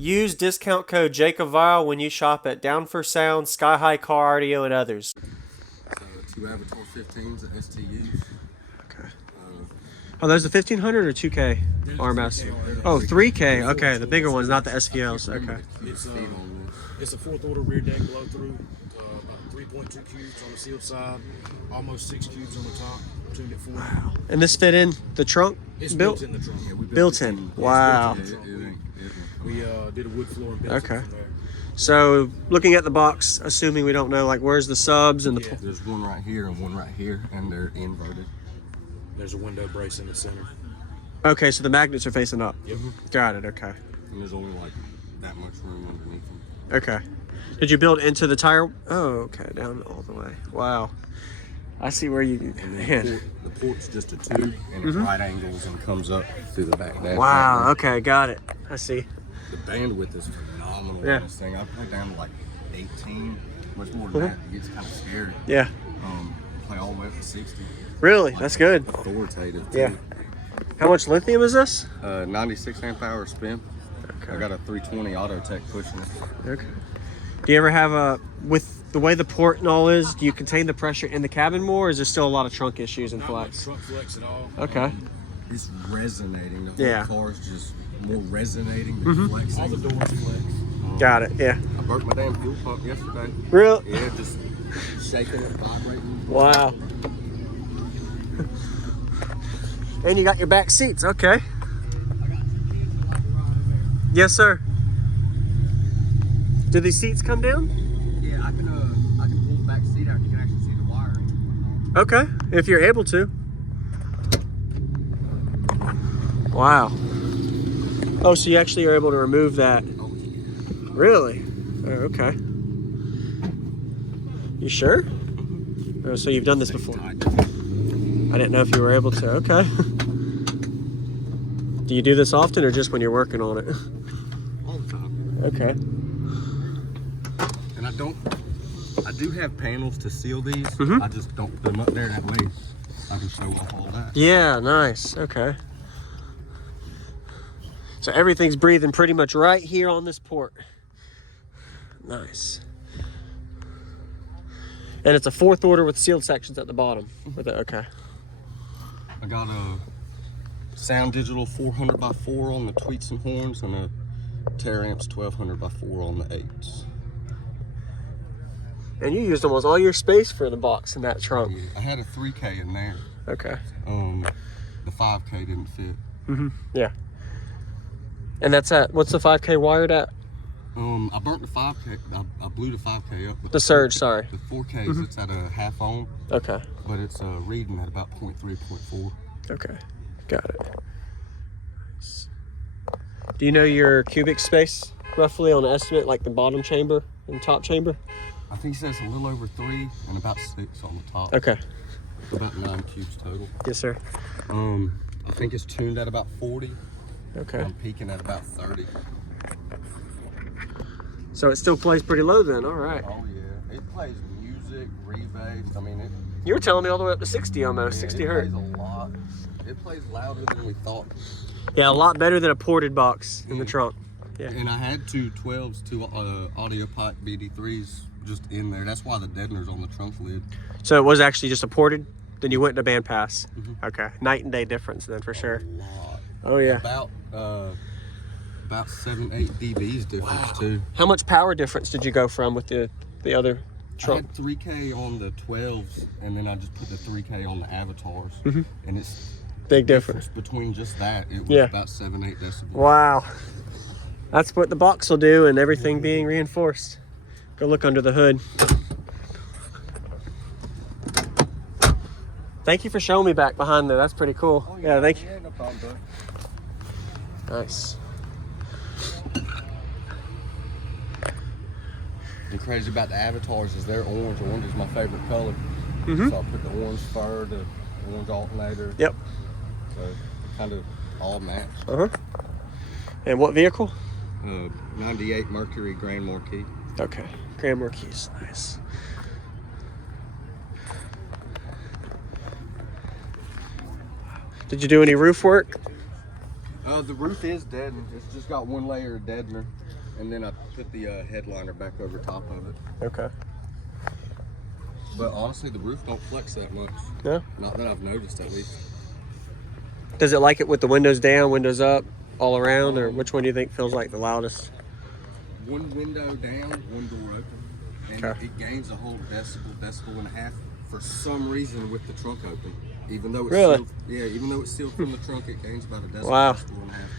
Use discount code JacobViral when you shop at Down for Sound, SkyHigh Car Audio, and others. Two Avatar 15s at STUs. Okay. Oh, those the 1500 or 2K RMS? Oh, 3K. Okay, the bigger ones, not the SVLs. Okay. It's a fourth order rear deck blow through. About 3.2 cubes on the sealed side, almost 6 cubes on the top. Tuned it for. Wow. And this fit in the trunk? It's built in the trunk. Yeah, built in. Wow. We did a wood floor and built it from there. So, looking at the box, assuming we don't know, like, where's the subs and the... There's one right here and one right here, and they're inverted. There's a window brace in the center. Okay, so the magnets are facing up. Yep. Got it, okay. And there's only, like, that much room underneath them. Okay. Did you build into the tire? Oh, okay, down all the way. Wow. I see where you... The port's just a tube, and it right angles and comes up through the back dash. Wow, okay, got it. I see. The bandwidth is phenomenal on this thing. I play down to like 18, much more than that. It gets kind of scary. Yeah. Play all the way up to 60. Really? That's good. Authoritative, too. Yeah. How much lithium is this? 96 amp hour spin. Okay. I got a 320 auto tech pushing it. Okay. Do you ever have with the way the port and all is, do you contain the pressure in the cabin more, or is there still a lot of trunk issues and flex? Not much trunk flex at all. Okay. It's resonating. The whole car is just more resonating than flexing. All the doors flex. Got it, yeah. I burnt my damn fuel pump yesterday. Real? Yeah, just shaking it, vibrating. Wow. And you got your back seats, okay. Yes, sir. Do these seats come down? Yeah, I can pull the back seat out. You can actually see the wiring. Okay, if you're able to. Wow. Oh, so you actually are able to remove that. Oh, yeah. Really? Oh, okay. You sure? Oh, so you've done this before. I didn't know if you were able to. Okay. Do you do this often or just when you're working on it? All the time. Okay. And I do have panels to seal these. I just don't put them up there that way I can show off all that. Yeah, nice. Okay. So everything's breathing pretty much right here on this port. Nice. And it's a fourth order with sealed sections at the bottom. With it, okay. I got a Sound Digital 400x4 on the tweets and horns, and a Teramps 1200x4 on the 8s. And you used almost all your space for the box in that trunk. Yeah, I had a 3K in there. Okay. The 5K didn't fit. Yeah. And that's at, what's the 5K wired at? I burnt the 5K, I blew the 5K up. But The surge, sorry. The 4Ks, it's at a half ohm. Okay. But it's reading at about 0.3, 0.4. Okay, got it. Do you know your cubic space roughly on an estimate, like the bottom chamber and top chamber? I think it says a little over 3 and about 6 on the top. Okay. About 9 cubes total. Yes, sir. I think it's tuned at about 40. Okay. I'm peaking at about 30. So it still plays pretty low then, all right. Oh yeah, it plays music, rebass. I mean, You were telling me all the way up to 60 almost, yeah, 60 it hertz. plays a lot. It plays louder than we thought. Yeah, a lot better than a ported box in the trunk. Yeah. And I had two 12s, two audio pipe BD3s just in there. That's why the deadener's on the trunk lid. So it was actually just a ported, then you went to bandpass. Okay, night and day difference then for sure. A lot. Oh yeah. About 7-8 dBs difference too. How much power difference did you go from with the other trunk? I had 3K on the 12s, and then I just put the 3K on the Avatars. And it's big difference. Between just that, it was about 7-8 decibels. Wow. That's what the box will do, and everything being reinforced. Go look under the hood. Thank you for showing me back behind there. That's pretty cool. Oh, yeah, thank you. Yeah, no problem, bud. Nice. The crazy about the Avatars is they're orange. Orange is my favorite color. So I put the orange fur, the orange alternator. Yep. So kind of all matched. And what vehicle? 98 Mercury Grand Marquis. Okay, Grand Marquis, nice. Did you do any roof work? The roof is deadened. It's just got one layer of deadener. and then I put the headliner back over top of it. Okay. But honestly, the roof don't flex that much. Yeah. Not that I've noticed, at least. Does it like it with the windows down, windows up, all around, or which one do you think feels like the loudest? One window down, one door open, and Okay. it gains a whole decibel and a half for some reason with the trunk open. Even though it's Really? sealed, yeah, even though it's sealed from the trunk, it gains about a decibel. Wow. Decibel and a half.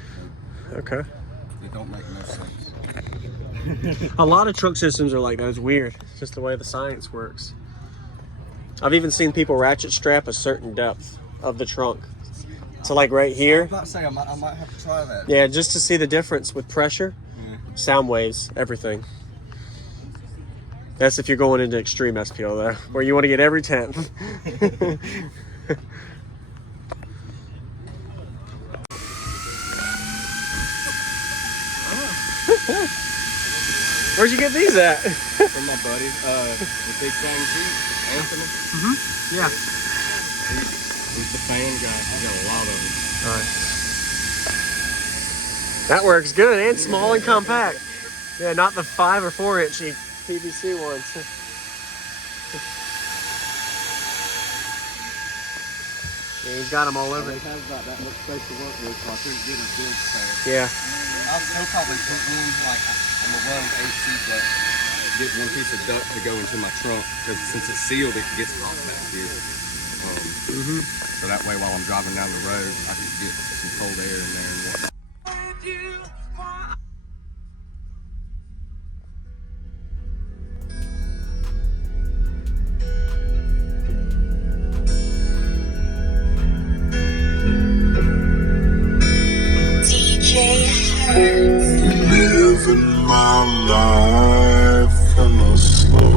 Okay. It don't make no sense. A lot of trunk systems are like that. It's weird. It's just the way the science works. I've even seen people ratchet strap a certain depth of the trunk. So like right I here. was about to say I might have to try that. Yeah, just to see the difference with pressure, sound waves, everything. That's if you're going into extreme SPO though, where you want to get every 10th. Where'd you get these at? From my buddy, the Big Fang G, Anthony. Yeah. He's the fan guy. He's got a lot of them. All right. That works good and small and compact. Yeah, not the 5 or 4 inch PVC ones. Yeah, he's got them all over. He has about that much space to work with, so I couldn't get his build fast. Yeah. I'll probably put one, like, I'm gonna run AC duct, get one piece of duct to go into my trunk, because since it's sealed, it gets hot back here. So that way, while I'm driving down the road, I can get some cold air in there and whatnot. Living my life in a slow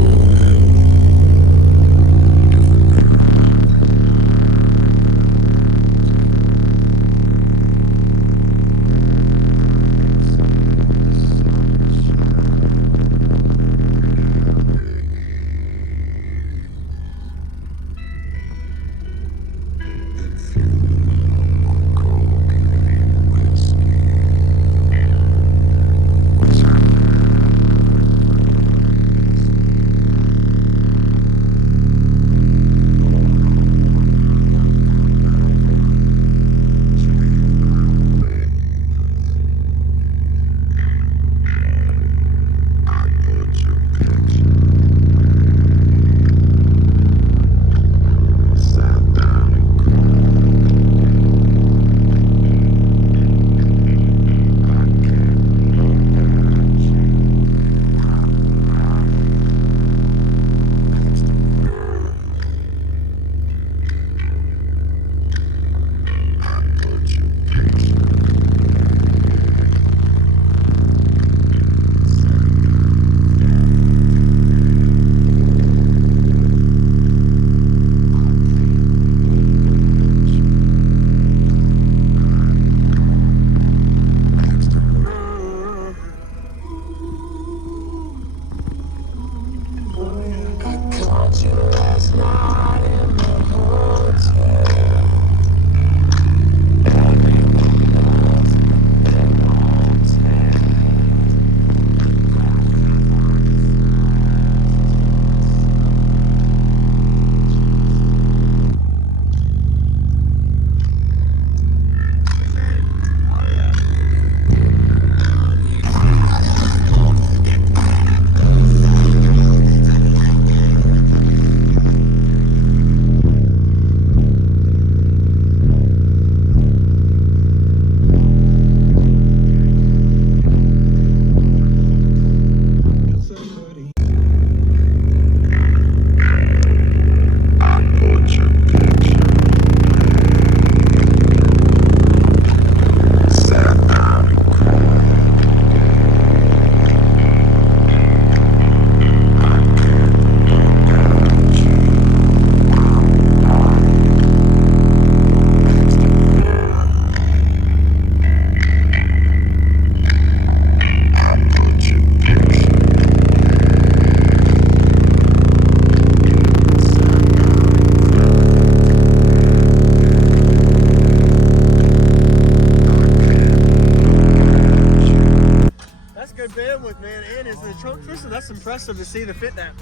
in with, man. And is the trunk system, that's impressive to see the fit that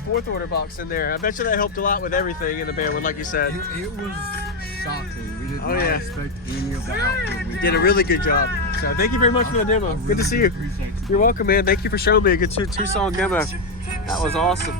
fourth order box in there. I bet you that helped a lot with everything in the band, like you said. It was shocking. We did not yeah. expect any of the output. You did a really good job. So thank you very much for the demo. Good to see you. Appreciate you. You're welcome, man. Thank you for showing me a good two-song demo. That was awesome.